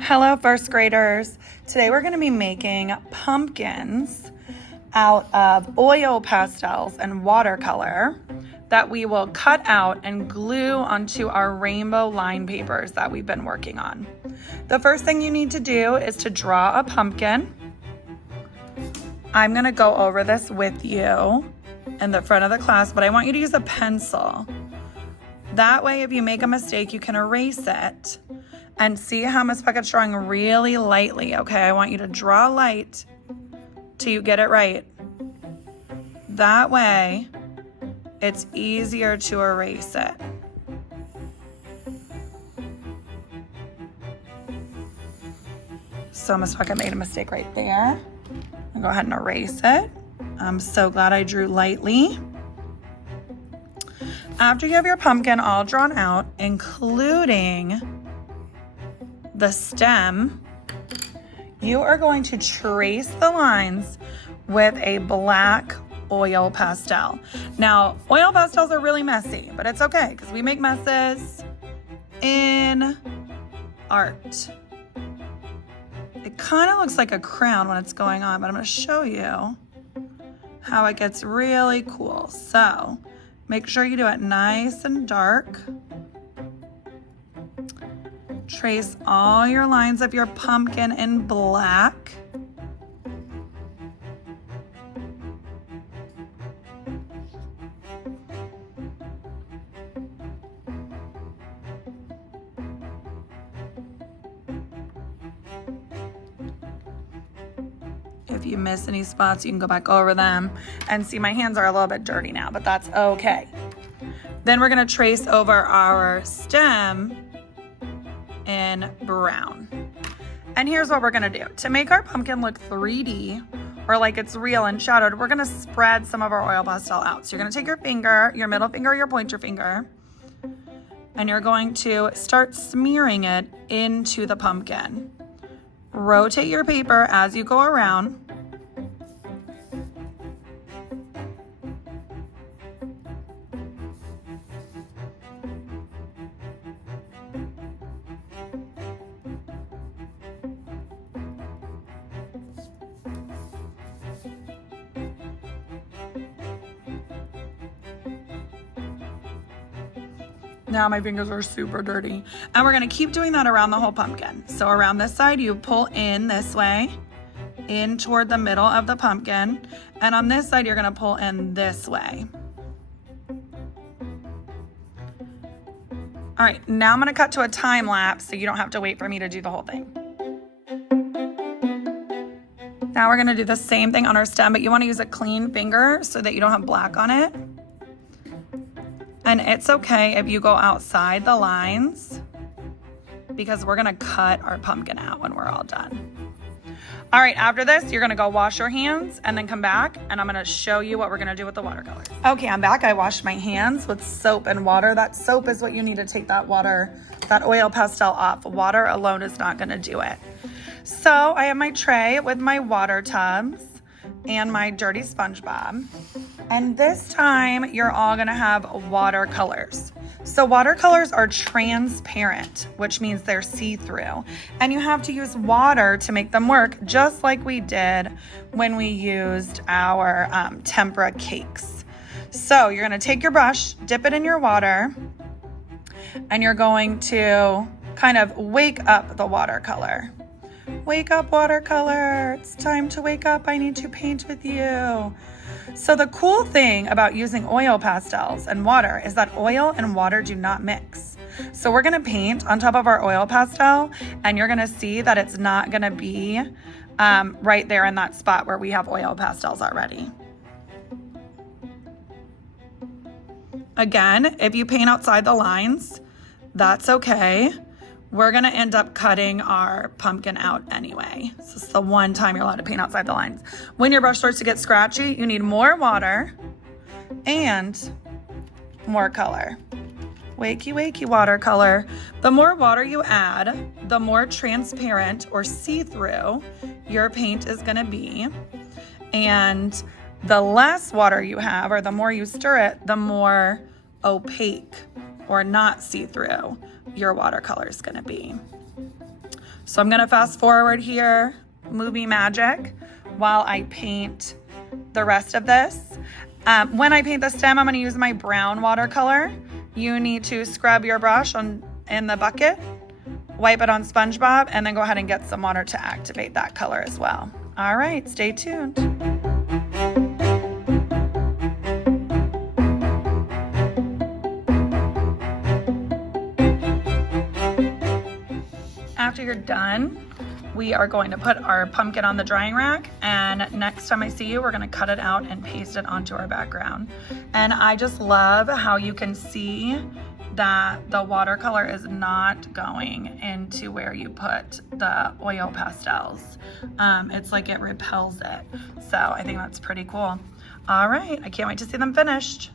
Hello, first graders. Today we're going to be making pumpkins out of oil pastels and watercolor that we will cut out and glue onto our rainbow line papers that we've been working on. The first thing you need to do is to draw a pumpkin. I'm going to go over this with you in the front of the class, but I want you to use a pencil. That way, if you make a mistake, you can erase it. And see how Miss Beckett's drawing really lightly, okay? I want you to draw light till you get it right. That way, it's easier to erase it. So Miss Beckett made a mistake right there. I'll go ahead and erase it. I'm so glad I drew lightly. After you have your pumpkin all drawn out, including the stem, you are going to trace the lines with a black oil pastel. Now, oil pastels are really messy, but it's okay because we make messes in art. It kind of looks like a crown when it's going on, but I'm going to show you how it gets really cool. So make sure you do it nice and dark. Trace all your lines of your pumpkin in black. If you miss any spots, you can go back over them and see my hands are a little bit dirty now, but that's okay. Then we're going to trace over our stem in brown. And here's what we're gonna do. To make our pumpkin look 3D or like it's real and shadowed, we're gonna spread some of our oil pastel out. So you're gonna take your finger, your middle finger, your pointer finger, and you're going to start smearing it into the pumpkin. Rotate your paper as you go around. Now my fingers are super dirty. And we're gonna keep doing that around the whole pumpkin. So around this side, you pull in this way, in toward the middle of the pumpkin. And on this side, you're gonna pull in this way. All right, now I'm gonna cut to a time lapse so you don't have to wait for me to do the whole thing. Now we're gonna do the same thing on our stem, but you wanna use a clean finger so that you don't have black on it. And it's okay if you go outside the lines because we're gonna cut our pumpkin out when we're all done. All right, after this, you're gonna go wash your hands and then come back and I'm gonna show you what we're gonna do with the watercolors. Okay, I'm back. I washed my hands with soap and water. That soap is what you need to take that oil pastel off. Water alone is not gonna do it. So I have my tray with my water tubs and my dirty SpongeBob. And this time you're all gonna have watercolors. So watercolors are transparent, which means they're see-through. And you have to use water to make them work, just like we did when we used our tempera cakes. So you're gonna take your brush, dip it in your water, and you're going to kind of wake up the watercolor. Wake up, watercolor. It's time to wake up. I need to paint with you. So the cool thing about using oil pastels and water is that oil and water do not mix. So we're gonna paint on top of our oil pastel and you're gonna see that it's not gonna be right there in that spot where we have oil pastels already. Again, if you paint outside the lines, that's okay. We're gonna end up cutting our pumpkin out anyway. This is the one time you're allowed to paint outside the lines. When your brush starts to get scratchy, you need more water and more color. Wakey, wakey watercolor. The more water you add, the more transparent or see-through your paint is gonna be. And the less water you have, or the more you stir it, the more opaque or not see-through your watercolor is gonna be. So I'm gonna fast forward here, movie magic, while I paint the rest of this. When I paint the stem, I'm gonna use my brown watercolor. You need to scrub your brush in the bucket, wipe it on SpongeBob, and then go ahead and get some water to activate that color as well. All right, stay tuned. After you're done, we are going to put our pumpkin on the drying rack, and next time I see you, we're gonna cut it out and paste it onto our background. And I just love how you can see that the watercolor is not going into where you put the oil pastels. It's like it repels it. So I think that's pretty cool. All right, I can't wait to see them finished.